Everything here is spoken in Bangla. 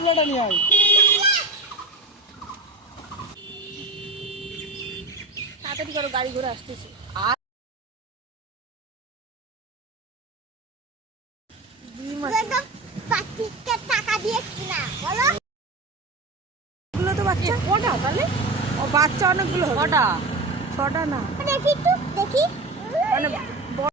গামলাটা নিয়ে আয়। তাড়াতাড়ি করো, গাড়ি ঘুরে আসতেছি। টাকা দিয়ে কিনা বলো। এগুলো তো বাচ্চা কটা তাহলে? ও বাচ্চা অনেকগুলো হবে। কটা? 6টা না দেখি একটু দেখি। মানে